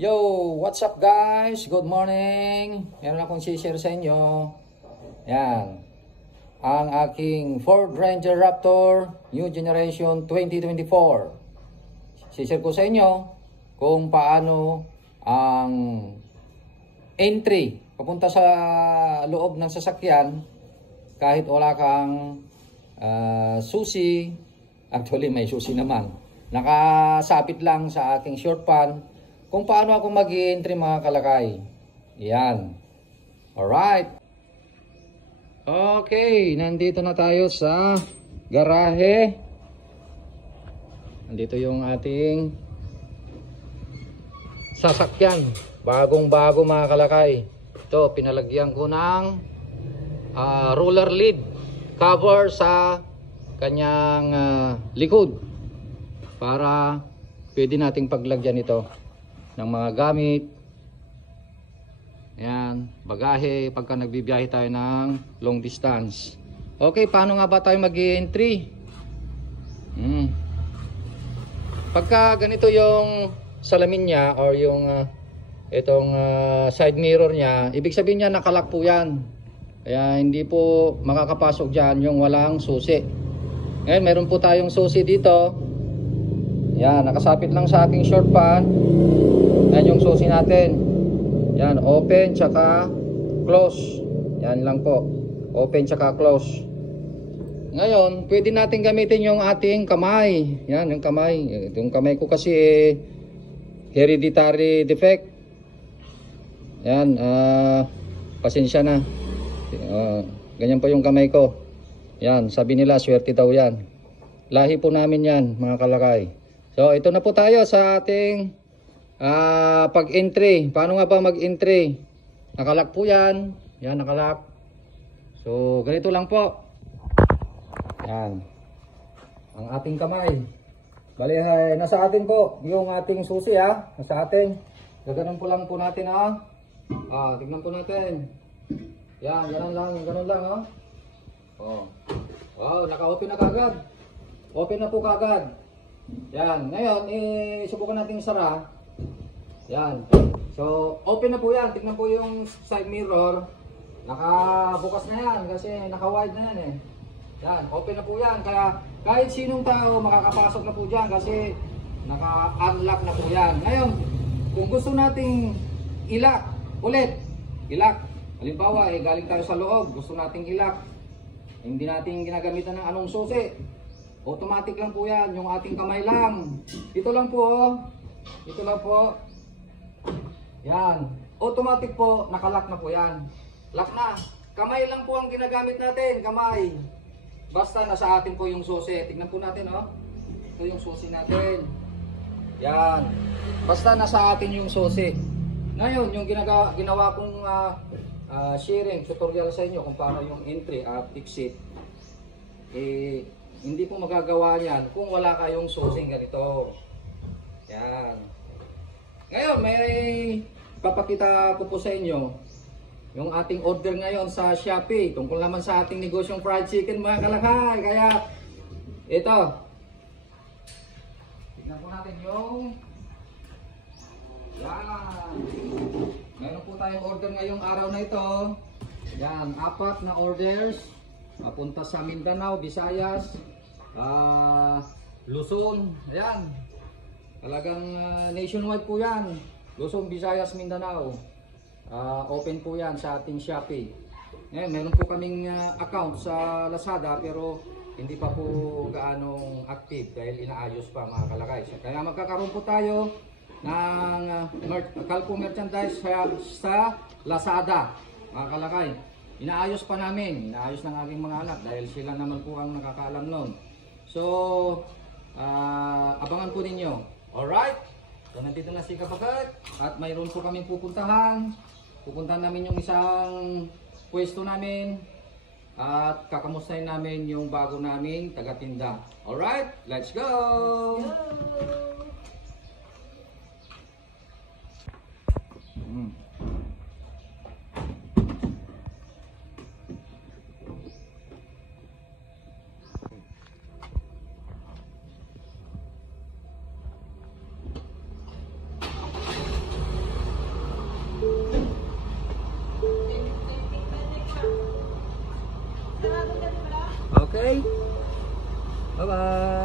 Yo, what's up guys? Good morning. Meron akong share sa inyo. Yan. Ang aking Ford Ranger Raptor New Generation 2024. Share ko sa inyo kung paano ang entry papunta sa loob ng sasakyan kahit wala kang susi. Actually may susi naman. Nakasapit lang sa aking short pan kung paano ako mag-i-entry mga kalakay. Yan. Alright. Okay, nandito na tayo sa garahe. Nandito yung ating sasakyan. Bagong-bago mga kalakay. Ito, pinalagyan ko ng roller lid cover sa kanyang likod para pwede nating paglagyan ito ng mga gamit. Yan, bagahe pagka nagbibiyahe tayo ng long distance. Okay, paano nga ba tayo mag-i-entry? Pagka ganito yung salamin niya or yung itong side mirror niya, ibig sabihin niya nakalock po yan. Kaya hindi po makakapasok dyan yung walang susi. Ngayon, meron po tayong susi dito. Yan, nakasapit lang sa aking short pan. Yan yung susi natin. Yan, open tsaka close. Yan lang po. Open tsaka close. Ngayon, pwede natin gamitin yung ating kamay. Yan, yung kamay. Yung kamay ko kasi hereditary defect. Yan, pasensya na. Ganyan po yung kamay ko. Yan, sabi nila swerte daw yan. Lahi po namin yan, mga kalakay. So, ito na po tayo sa ating pag-entry. Paano nga ba mag-entry? Nakalock po yan. Yan, nakalock. So, ganito lang po. Yan. Ang ating kamay. Bali, nasa atin po yung ating susi ha. Nasa atin. Gaganon po lang po natin ha. Tignan po natin. Yan, ganun lang ha. Oh. Wow, naka-open na kagad. Open na po kagad. Yan, ngayon subukan natin sara. Yan. So, open na po yan. Tingnan po yung side mirror. Nakabukas na yan kasi naka-wide na yan eh. Yan, open na po yan. Kaya kahit sinong tao makakapasok na po dyan kasi naka-unlock na po yan. Ngayon, kung gusto nating i-lock ulit, i-lock. Halimbawa, galing tayo sa loob, gusto nating i-lock. Hindi natin ginagamitan ng anong susi. Automatic lang po yan, yung ating kamay lang. Ito lang po, oh. Ito lang po. Yan. Automatic po, nakalock na po yan. Lock na. Kamay lang po ang ginagamit natin, kamay. Basta nasa atin po yung susi. Tignan po natin, oh. Ito yung susi natin. Yan. Basta nasa atin yung susi. Ngayon, yung ginawa kong sharing tutorial sa inyo kung paano yung entry at exit. Hindi po magagawa yan kung wala kayong susing ganito. Yan. Ngayon, may papakita ko po sa inyo yung ating order ngayon sa Shopee. Tungkol naman sa ating negosyong fried chicken mga kalakay. Kaya, ito. Tignan po natin yung yan. Meron po tayong order ngayong araw na ito. Yan, 4 na orders. Papunta sa Mindanao, Visayas, Luzon. Ayan. Talagang nationwide po yan. Luzon, Visayas, Mindanao. Open po yan sa ating Shopee. Ngayon, meron po kaming account sa Lazada pero hindi pa po gaanong active dahil inaayos pa mga kalakay. Kaya magkakaroon po tayo ng Calpo merchandise sa Lazada mga kalakay. Inaayos pa namin, inaayos ng aking mga anak dahil sila naman po ang nakakaalam nun. So, abangan po ninyo. Alright? So, nandito na si Kabagat at mayroon po kaming pupuntahan. Pupuntahan namin yung isang pwesto namin at kakamustahin namin yung bago naming taga-tinda. Alright? Let's go! Okay? Bye-bye!